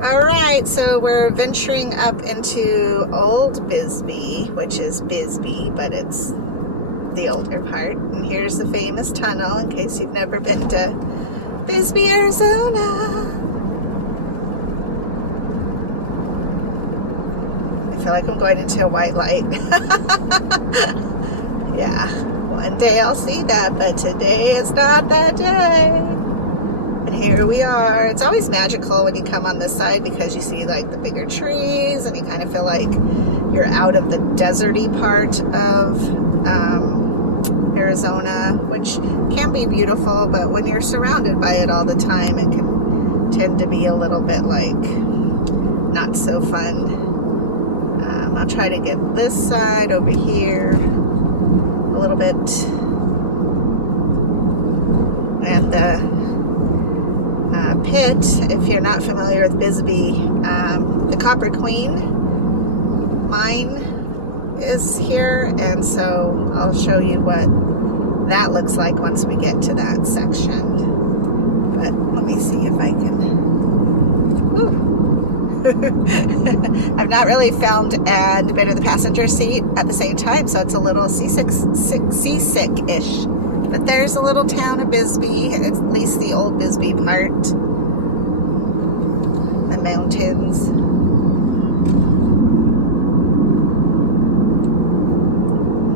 All right, so we're venturing up into Old Bisbee, which is Bisbee, but it's the older part. And here's the famous tunnel, in case you've never been to Bisbee, Arizona. I feel like I'm going into a white light. Yeah, one day I'll see that, but today is not that day. And here we are. It's always magical when you come on this side because you see like the bigger trees and you kind of feel like you're out of the deserty part of Arizona, which can be beautiful, but when you're surrounded by it all the time, it can tend to be a little bit like not so fun. I'll try to get this side over here a little bit. And the pit, if you're not familiar with Bisbee, the Copper Queen mine is here, and so I'll show you what that looks like once we get to that section. But let me see if I can... I've not really filmed and been in the passenger seat at the same time, so it's a little seasick-ish. But there's a little town of Bisbee, at least the old Bisbee part. The mountains.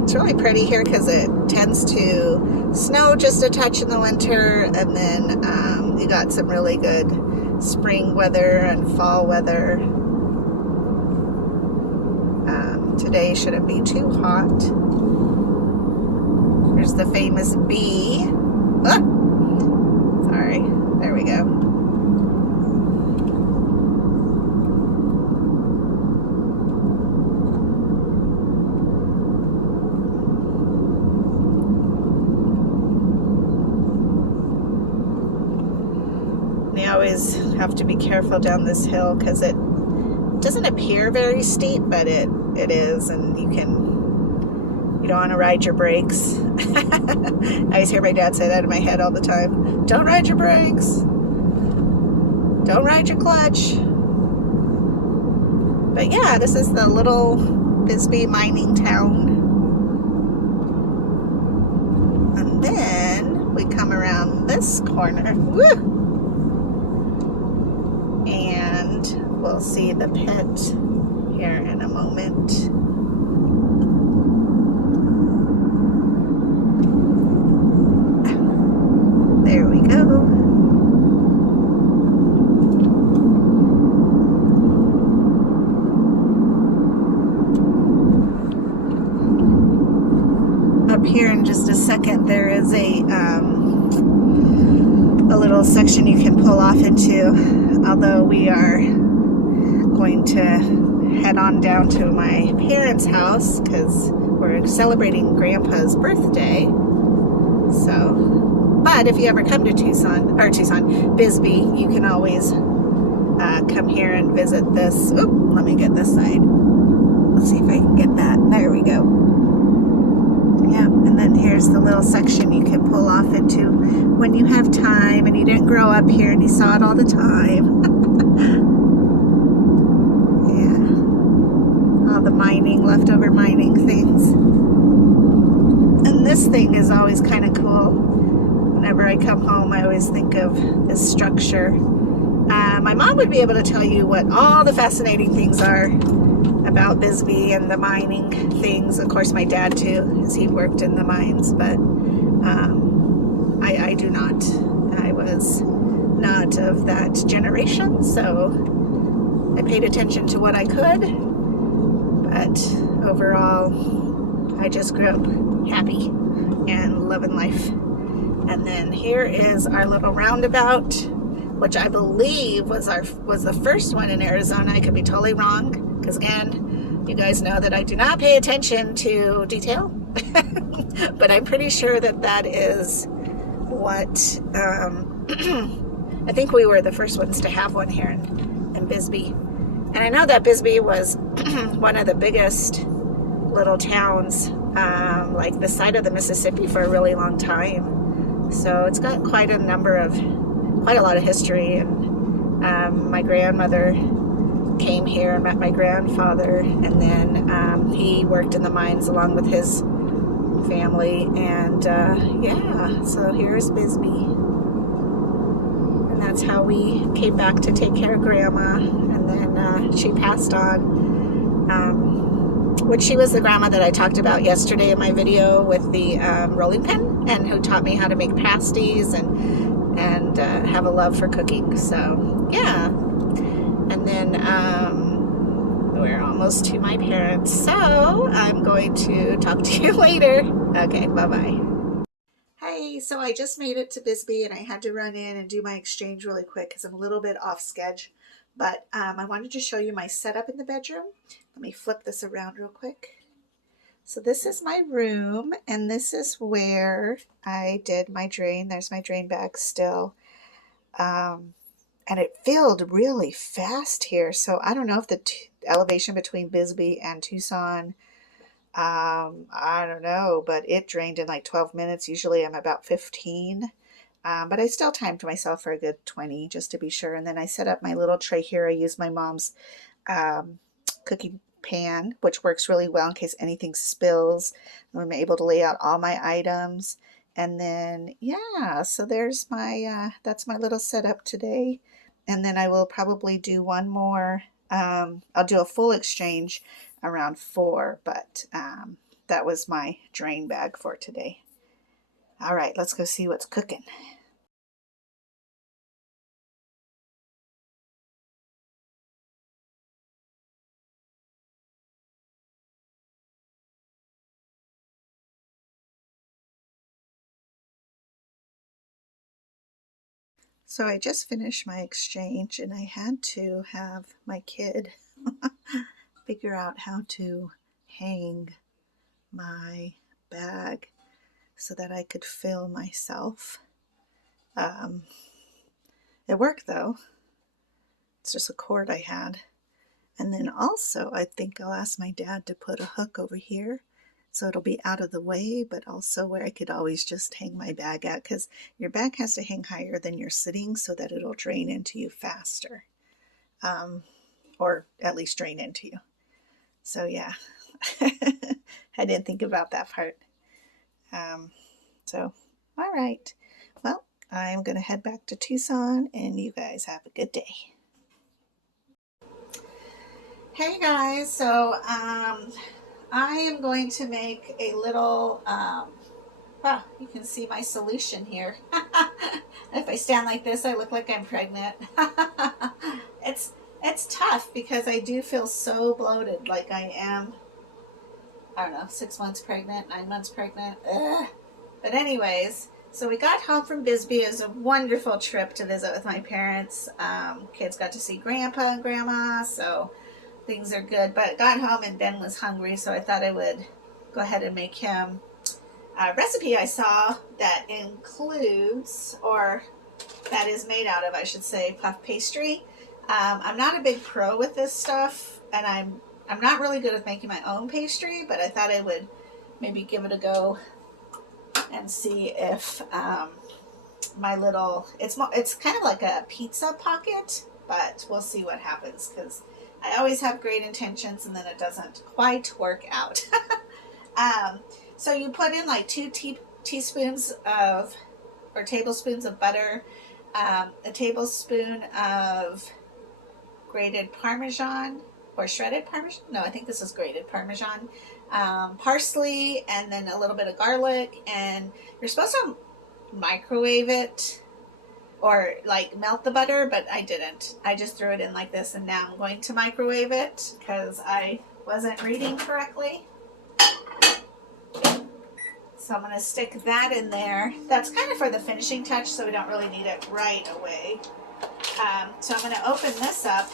It's really pretty here because it tends to snow just a touch in the winter, and then you got some really good spring weather and fall weather. Today shouldn't be too hot. There's the famous bee. Ah! Sorry, there we go. You always have to be careful down this hill because it doesn't appear very steep, but it is, and you don't want to ride your brakes. I always hear my dad say that in my head all the time. Don't ride your brakes. Don't ride your clutch. But yeah, this is the little Bisbee mining town. And then we come around this corner. Woo! And we'll see the pit here in a moment. There we go. Up here in just a second, there is a little section you can pull off into, although we are going to head on down to my parents' house because we're celebrating Grandpa's birthday. So, but if you ever come to Bisbee, you can always come here and visit this. Oop, let me get this side. Let's see if I can get that. There we go. Yeah, and then here's the little section you can pull off into when you have time and you didn't grow up here and you saw it all the time. Yeah, all the leftover mining things. And this thing is always kind of cool. Whenever I come home, I always think of this structure. My mom would be able to tell you what all the fascinating things are about Bisbee and the mining things. Of course, my dad too, because he worked in the mines, but I do not. I was not of that generation, so I paid attention to what I could, but overall, I just grew up happy and loving life. And then here is our little roundabout, which I believe was the first one in Arizona. I could be totally wrong, because again, you guys know that I do not pay attention to detail. But I'm pretty sure that is what, I think we were the first ones to have one here in Bisbee. And I know that Bisbee was one of the biggest little towns, like the side of the Mississippi for a really long time. So it's got quite a lot of history and My grandmother came here and met my grandfather, and then he worked in the mines along with his family, and yeah, so here's Bisbee, and that's how we came back to take care of Grandma. And then she passed on, which she was the grandma that I talked about yesterday in my video with the rolling pin, and who taught me how to make pasties and have a love for cooking. So yeah. And then we're almost to my parents, so I'm going to talk to you later. Okay, bye-bye. Hey, so I just made it to Bisbee, and I had to run in and do my exchange really quick because I'm a little bit off schedule. But I wanted to show you my setup in the bedroom. Let me flip this around real quick. So this is my room, and this is where I did my drain. There's my drain bag still. And it filled really fast here. So I don't know if the elevation between Bisbee and Tucson, I don't know, but it drained in like 12 minutes. Usually I'm about 15. But I still timed myself for a good 20 just to be sure. And then I set up my little tray here. I used my mom's cooking pan, which works really well in case anything spills. I'm able to lay out all my items. And then, yeah, so there's my, that's my little setup today. And then I will probably do one more. I'll do a full exchange around 4, but that was my drain bag for today. All right, let's go see what's cooking. So I just finished my exchange, and I had to have my kid figure out how to hang my bag so that I could fill myself. It worked though. It's just a cord I had. And then also I think I'll ask my dad to put a hook over here so it'll be out of the way, but also where I could always just hang my bag at, because your bag has to hang higher than you're sitting so that it'll drain into you faster, or at least drain into you. So yeah, I didn't think about that part. So all right, well, I'm gonna head back to Tucson, and you guys have a good day. Hey guys, so I am going to make a little, well, you can see my solution here. If I stand like this, I look like I'm pregnant. It's tough because I do feel so bloated, like I am, I don't know, 6 months pregnant, 9 months pregnant. Ugh. But anyways, so we got home from Bisbee. It was a wonderful trip to visit with my parents. Kids got to see Grandpa and Grandma, so things are good. But I got home and Ben was hungry, so I thought I would go ahead and make him a recipe I saw that includes, or that is made out of, I should say, puff pastry. I'm not a big pro with this stuff, and I'm not really good at making my own pastry, but I thought I would maybe give it a go and see if my little, it's kind of like a pizza pocket, but we'll see what happens, because I always have great intentions and then it doesn't quite work out. So you put in like 2 teaspoons of, or tablespoons of butter, a tablespoon of grated Parmesan, or shredded Parmesan. No, I think this is grated Parmesan. Parsley, and then a little bit of garlic, and you're supposed to microwave it or like melt the butter, but I didn't. I just threw it in like this, and now I'm going to microwave it because I wasn't reading correctly. So I'm going to stick that in there. That's kind of for the finishing touch, so we don't really need it right away. So I'm going to open this up,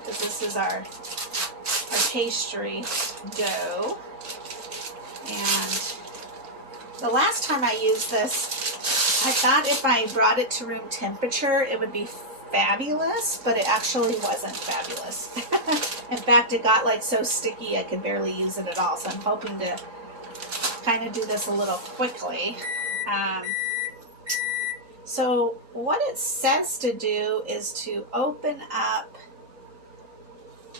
because this is our pastry dough. And the last time I used this, I thought if I brought it to room temperature, it would be fabulous, but it actually wasn't fabulous. In fact, it got like so sticky I could barely use it at all. So I'm hoping to kind of do this a little quickly. So what it says to do is to open up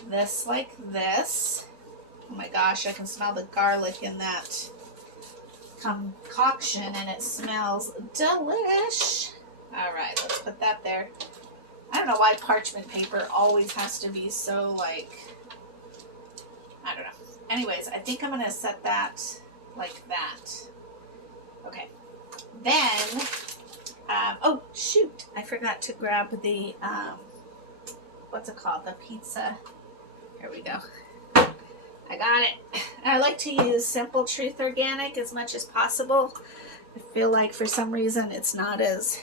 this like this. Oh my gosh, I can smell the garlic in that concoction and it smells delish. All right, let's put that there. I don't know why parchment paper always has to be so like, I don't know. Anyways, I think I'm gonna set that like that. Okay. Then, oh shoot, I forgot to grab the, what's it called? The pizza. Here we go. I got it. I like to use Simple Truth Organic as much as possible. I feel like for some reason it's not as,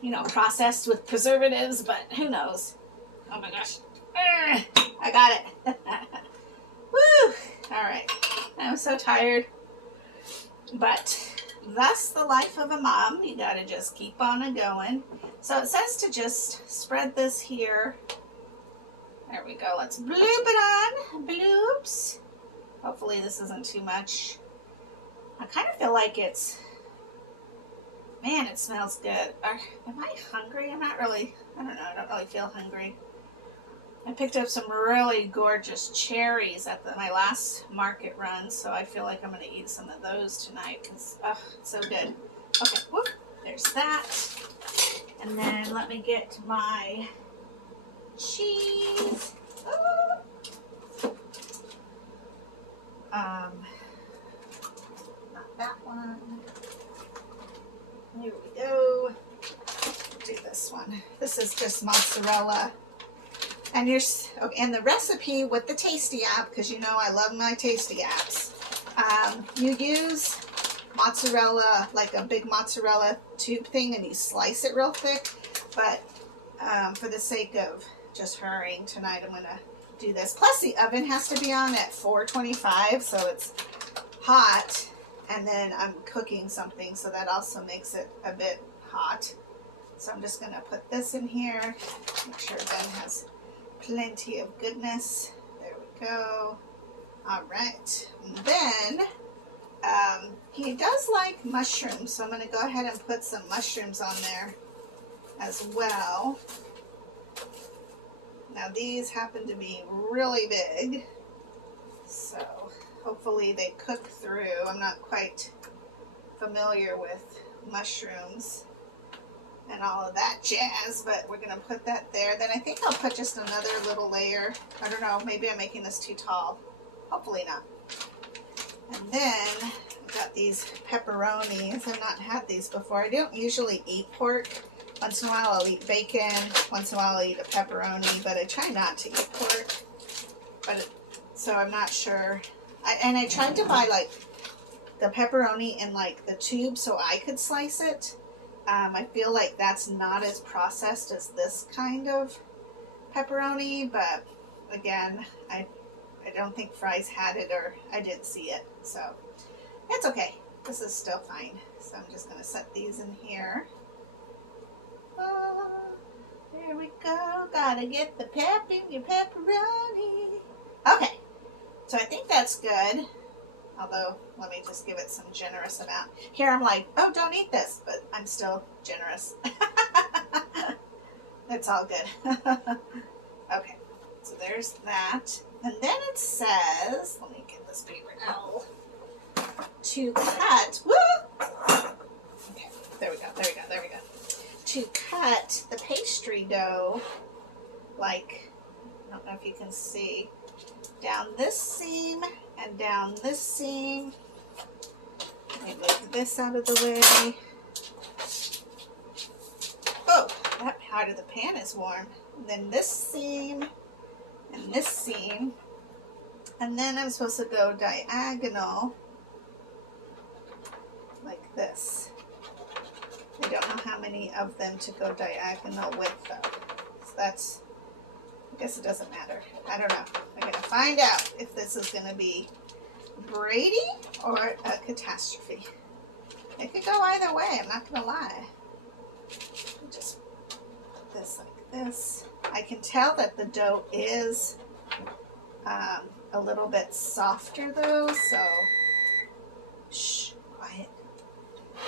you know, processed with preservatives, but who knows? Oh my gosh. I got it. Woo! All right. I'm so tired. But that's the life of a mom. You got to just keep on going. So it says to just spread this here. There we go. Let's bloop it on. Bloops. Hopefully this isn't too much. I kind of feel like it's, man, it smells good. Am I hungry? I'm not really, I don't know. I don't really feel hungry. I picked up some really gorgeous cherries at my last market run, so I feel like I'm going to eat some of those tonight because, oh, it's so good. Okay, whoop, there's that. And then let me get my cheese. Not that one. Here we go. Do this one. This is just mozzarella. And and the recipe with the Tasty app, because you know I love my Tasty apps. You use mozzarella, like a big mozzarella tube thing, and you slice it real thick. But for the sake of just hurrying tonight, I'm gonna do this. Plus the oven has to be on at 425, so it's hot. And then I'm cooking something, so that also makes it a bit hot. So I'm just gonna put this in here. Make sure Ben has plenty of goodness. There we go. All right. And then he does like mushrooms, so I'm going to go ahead and put some mushrooms on there as well. Now these happen to be really big, so hopefully they cook through. I'm not quite familiar with mushrooms and all of that jazz, but we're going to put that there. Then I think I'll put just another little layer. I don't know, maybe I'm making this too tall. Hopefully not. And then I've got these pepperonis. I've not had these before. I don't usually eat pork. Once in a while I'll eat bacon. Once in a while I'll eat a pepperoni, but I try not to eat pork. So I'm not sure. I tried to buy like the pepperoni in like the tube so I could slice it. I feel like that's not as processed as this kind of pepperoni, but again, I don't think Fry's had it, or I didn't see it, so it's okay. This is still fine. So I'm just going to set these in here. Oh, there we go. Gotta get the pep in your pepperoni. Okay, so I think that's good. Although, let me just give it some generous amount. Here I'm like, oh, don't eat this, but I'm still generous. It's all good. Okay, so there's that. And then it says, let me get this paper towel, to cut, woo! Okay, there we go, there we go, there we go. To cut the pastry dough, like, I don't know if you can see, down this seam and down this seam. Let me move this out of the way. Oh, that part of the pan is warm. And then this seam and this seam. And then I'm supposed to go diagonal like this. I don't know how many of them to go diagonal with though. So that's, I guess it doesn't matter. I don't know. I'm going to find out if this is going to be Brady or a catastrophe. It could go either way, I'm not going to lie. Just put this like this. I can tell that the dough is a little bit softer though, so shh, quiet.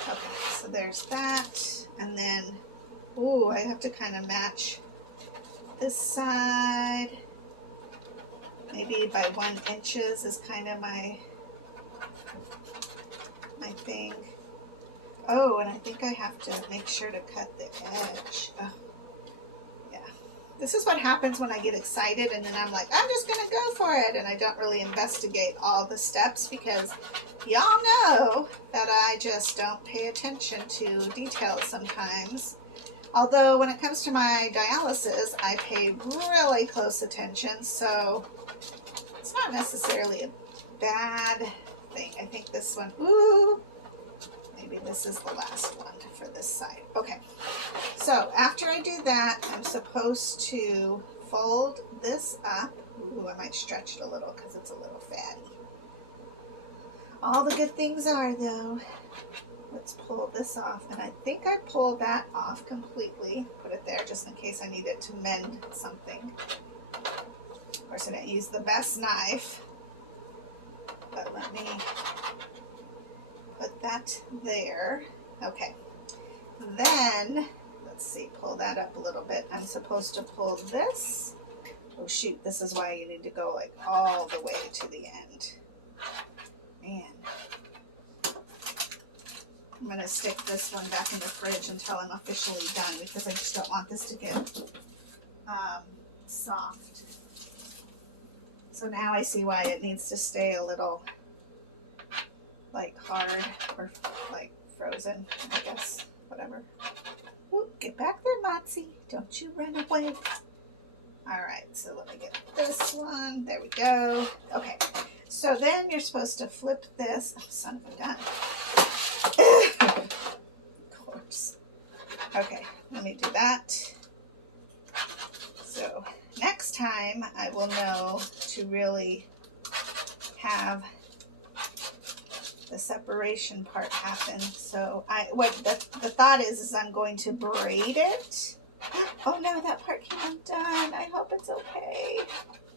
Okay, so there's that. And then, ooh, I have to kind of match this side. Maybe by 1 inch is kind of my thing. Oh, and I think I have to make sure to cut the edge. Oh, yeah. This is what happens when I get excited and then I'm like, I'm just going to go for it. And I don't really investigate all the steps because y'all know that I just don't pay attention to details sometimes. Although when it comes to my dialysis, I pay really close attention. So it's not necessarily a bad thing. I think this one, ooh, maybe this is the last one for this side. Okay, so after I do that, I'm supposed to fold this up. Ooh, I might stretch it a little because it's a little fatty. All the good things are though. Let's pull this off, and I think I pulled that off completely. Put it there just in case I need it to mend something. Of course, I didn't use the best knife, but let me put that there. Okay, then let's see, pull that up a little bit. I'm supposed to pull this. Oh shoot, this is why you need to go like all the way to the end. Man, I'm gonna stick this one back in the fridge until I'm officially done because I just don't want this to get soft. So now I see why it needs to stay a little like hard or like frozen, I guess, whatever. Ooh, get back there, Motsy. Don't you run away. All right, so let me get this one. There we go. Okay, so then you're supposed to flip this. Oh, son of a gun. Of course. Okay, let me do that. So next time I will know to really have the separation part happen. So what the thought is I'm going to braid it. Oh no, that part came undone. I hope it's okay.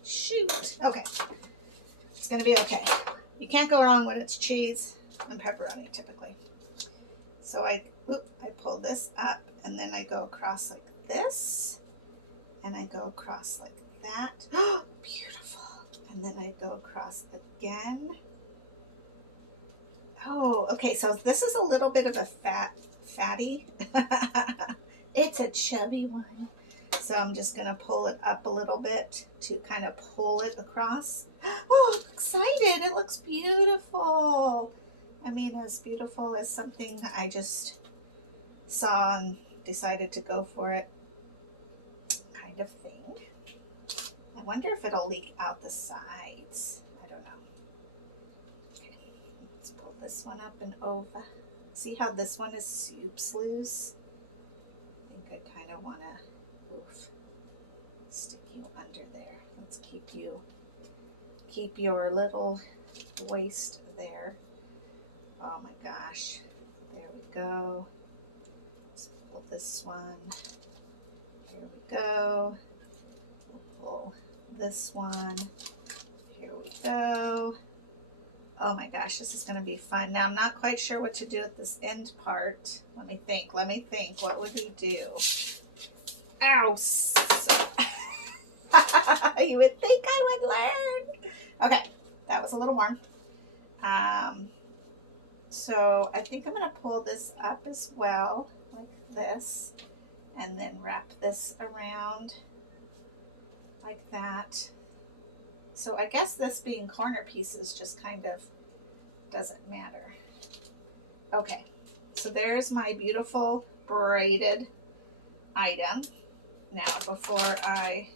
Shoot. Okay. It's gonna be okay. You can't go wrong when it's cheese and pepperoni typically. So I pull this up and then I go across like this and I go across like that. Oh, beautiful. And then I go across again. Oh, okay, so this is a little bit of a fatty. It's a chubby one. So I'm just going to pull it up a little bit to kind of pull it across. Oh, I'm excited. It looks beautiful. I mean, as beautiful as something I just saw and decided to go for it kind of thing. I wonder if it'll leak out the sides. I don't know. Okay, let's pull this one up and over. See how this one is soups loose? I think I kind of want to stick you under there. Let's keep your little waist there. Oh my gosh. There we go. Let's pull this one. Here we go. We'll pull this one. Here we go. Oh my gosh, this is going to be fun. Now I'm not quite sure what to do with this end part. Let me think. What would we do? Ow! You would think I would learn. Okay, that was a little warm. So I think I'm going to pull this up as well, like this, and then wrap this around like that. So I guess this being corner pieces just kind of doesn't matter. Okay, so there's my beautiful braided item. Now before I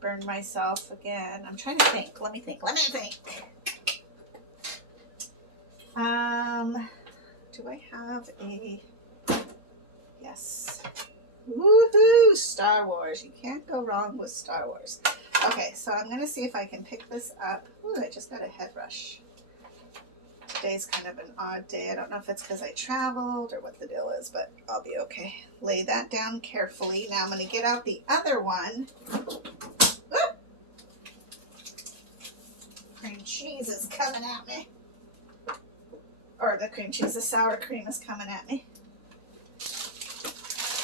burn myself again, I'm trying to think. Let me think. Do I have a, yes. Woohoo, Star Wars. You can't go wrong with Star Wars. Okay, so I'm going to see if I can pick this up. Ooh, I just got a head rush. Today's kind of an odd day. I don't know if it's because I traveled or what the deal is, but I'll be okay. Lay that down carefully. Now I'm going to get out the other one. Oop! Cream cheese is coming at me. or the cream cheese, the sour cream is coming at me.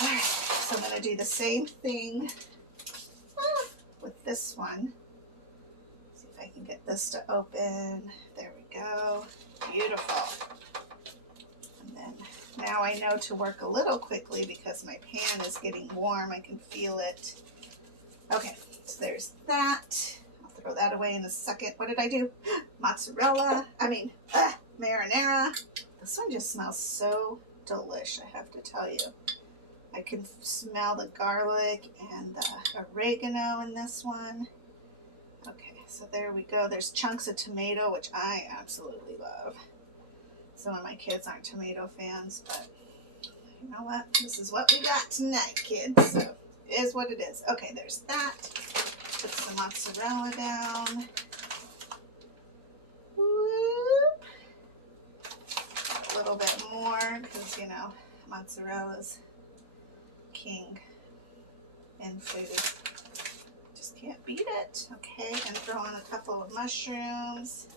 All right, so I'm going to do the same thing with this one. See if I can get this to open. There we go. Beautiful. And then now I know to work a little quickly because my pan is getting warm. I can feel it. Okay, so there's that. I'll throw that away in a second. What did I do? Marinara. This one just smells so delish, I have to tell you. I can smell the garlic and the oregano in this one. Okay, so there we go. There's chunks of tomato, which I absolutely love. Some of my kids aren't tomato fans, but you know what? This is what we got tonight, kids. So it is what it is. Okay, there's that. Put some mozzarella down. Whoop. A little bit more because, you know, mozzarella's king in food. Just can't beat it. Okay, and throw in a couple of mushrooms.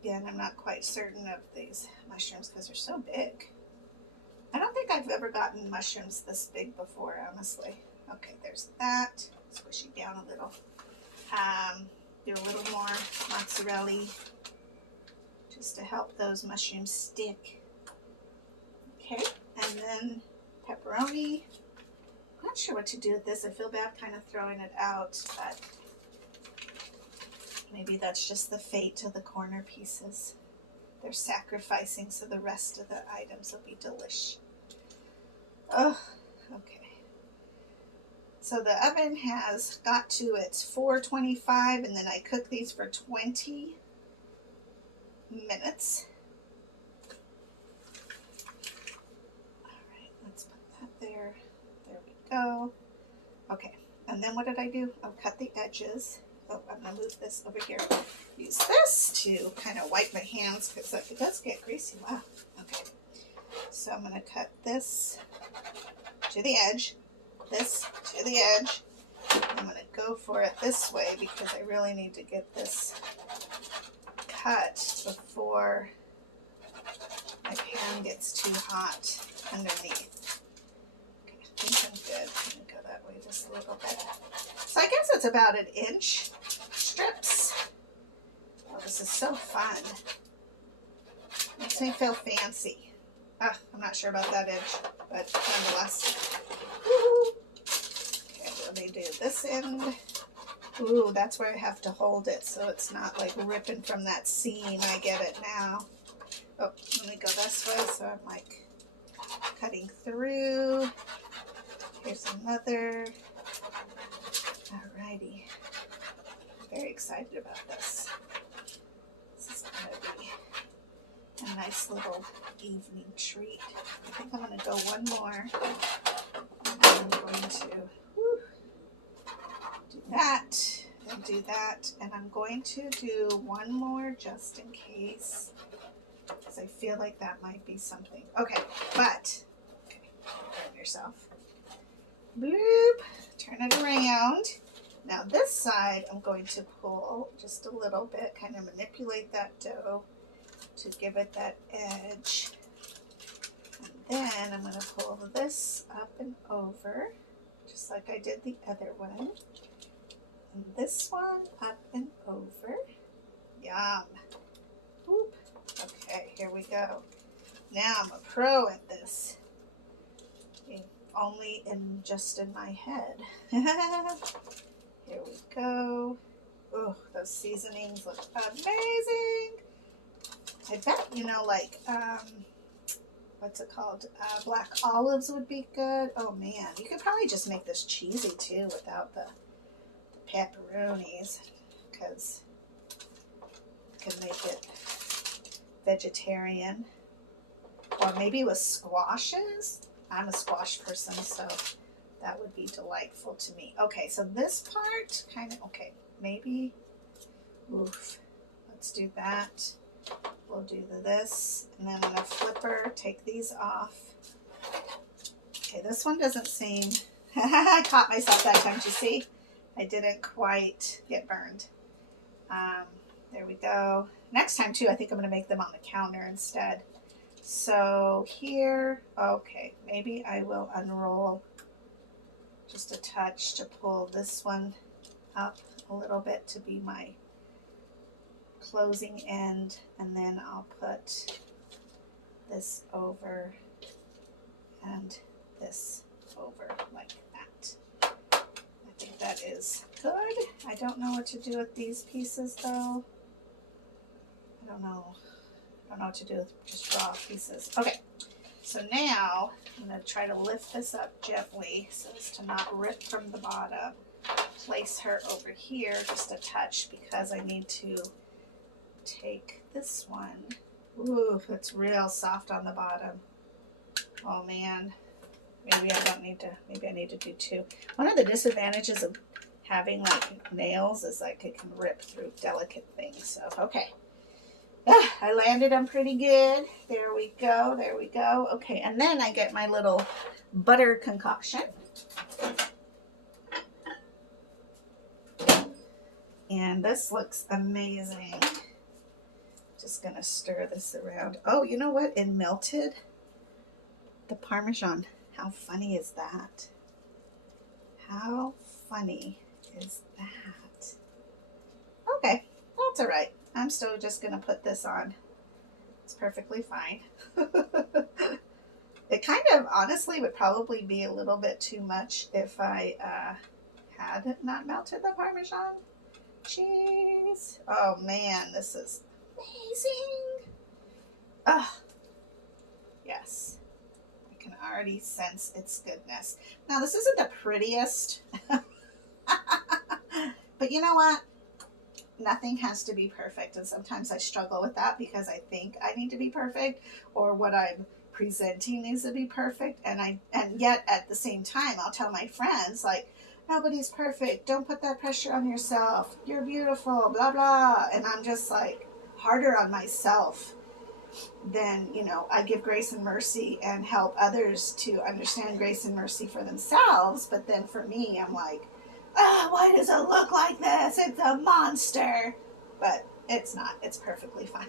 Again, I'm not quite certain of these mushrooms because they're so big. I don't think I've ever gotten mushrooms this big before, honestly. Okay, there's that. Squish it down a little. Do a little more mozzarella just to help those mushrooms stick. Okay, and then pepperoni. I'm not sure what to do with this. I feel bad kind of throwing it out, but maybe that's just the fate of the corner pieces. They're sacrificing so the rest of the items will be delish. Oh, okay. So the oven has got to its 425, and then I cook these for 20 minutes. All right, let's put that there. There we go. Okay, and then what did I do? I'll cut the edges. Oh, I'm going to move this over here. Use this to kind of wipe my hands because it does get greasy. Wow. Okay. So I'm going to cut this to the edge, this to the edge. I'm going to go for it this way because I really need to get this cut before my pan gets too hot underneath. Okay, I think I'm good. I'm going to go that way just a little bit. So I guess it's about an inch strips. Oh, this is so fun. Makes me feel fancy. I'm not sure about that edge, but nonetheless. Okay, let me do this end. Ooh, that's where I have to hold it so it's not like ripping from that seam. I get it now. Oh, let me go this way so I'm like cutting through. Here's another. Alrighty. Very excited about this. This is going to be a nice little evening treat. I think I'm going to go one more. I'm going to do that and do that. And I'm going to do one more just in case because I feel like that might be something. Okay, but turn yourself. Bloop. Turn it around. Now this side I'm going to pull just a little bit, kind of manipulate that dough to give it that edge. And then I'm going to pull this up and over, just like I did the other one. And this one up and over. Yum. Whoop. Okay, here we go. Now I'm a pro at this. Only just in my head. Here we go. Oh, those seasonings look amazing. I bet, you know, like, what's it called? Black olives would be good. Oh man, you could probably just make this cheesy too without the pepperonis because you can make it vegetarian. Or maybe with squashes. I'm a squash person, so that would be delightful to me. Okay, so this part kind of, okay, maybe, oof, let's do that. We'll do this, and then I'm going to flipper, take these off. Okay, this one doesn't seem, I caught myself that time, you see? I didn't quite get burned. There we go. next time too, I think I'm going to make them on the counter instead. So here, okay, maybe I will unroll just a touch to pull this one up a little bit to be my closing end, and then I'll put this over and this over like that. I think that is good. I don't know what to do with these pieces though. I don't know what to do with just raw pieces. Okay, so now I'm going to try to lift this up gently so as to not rip from the bottom. Place her over here just a touch because I need to take this one. Ooh, it's real soft on the bottom. Oh man, maybe I need to do two. One of the disadvantages of having like nails is like it can rip through delicate things. So, okay. I landed them pretty good. There we go. There we go. Okay, and then I get my little butter concoction. And this looks amazing. Just gonna stir this around. Oh, you know what? It melted the Parmesan. How funny is that? How funny is that? Okay, that's all right. I'm still just going to put this on. It's perfectly fine. It kind of honestly would probably be a little bit too much if I had not melted the Parmesan cheese. Oh man, this is amazing. Oh, yes. I can already sense its goodness. Now this isn't the prettiest, but you know what? Nothing has to be perfect, and sometimes I struggle with that because I think I need to be perfect, or what I'm presenting needs to be perfect, and yet at the same time I'll tell my friends like, nobody's perfect, don't put that pressure on yourself, you're beautiful, blah blah, and I'm just like harder on myself than, you know, I give grace and mercy and help others to understand grace and mercy for themselves, but then for me I'm like, oh, why does it look like this? It's a monster. But it's not. It's perfectly fine.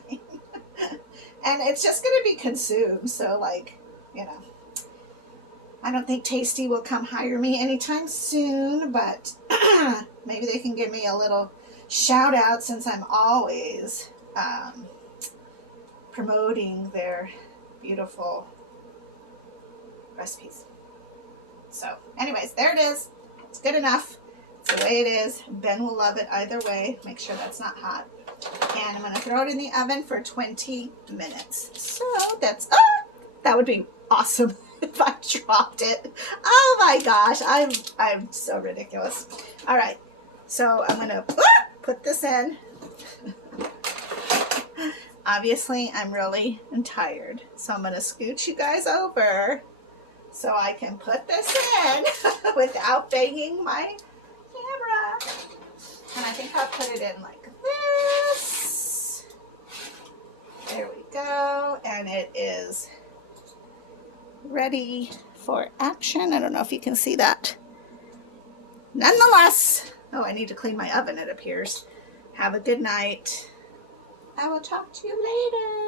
And it's just going to be consumed. So, like, you know, I don't think Tasty will come hire me anytime soon. But maybe they can give me a little shout out since I'm always promoting their beautiful recipes. So, anyways, there it is. It's good enough. The way it is. Ben will love it either way. Make sure that's not hot. And I'm going to throw it in the oven for 20 minutes. So that's, that would be awesome if I dropped it. Oh my gosh, I'm so ridiculous. All right, so I'm going to put this in. Obviously, I'm really tired, so I'm going to scooch you guys over so I can put this in without banging my camera. And I think I'll put it in like this. There we go. And it is ready for action. I don't know if you can see that. Nonetheless, oh, I need to clean my oven, it appears. Have a good night. I will talk to you later.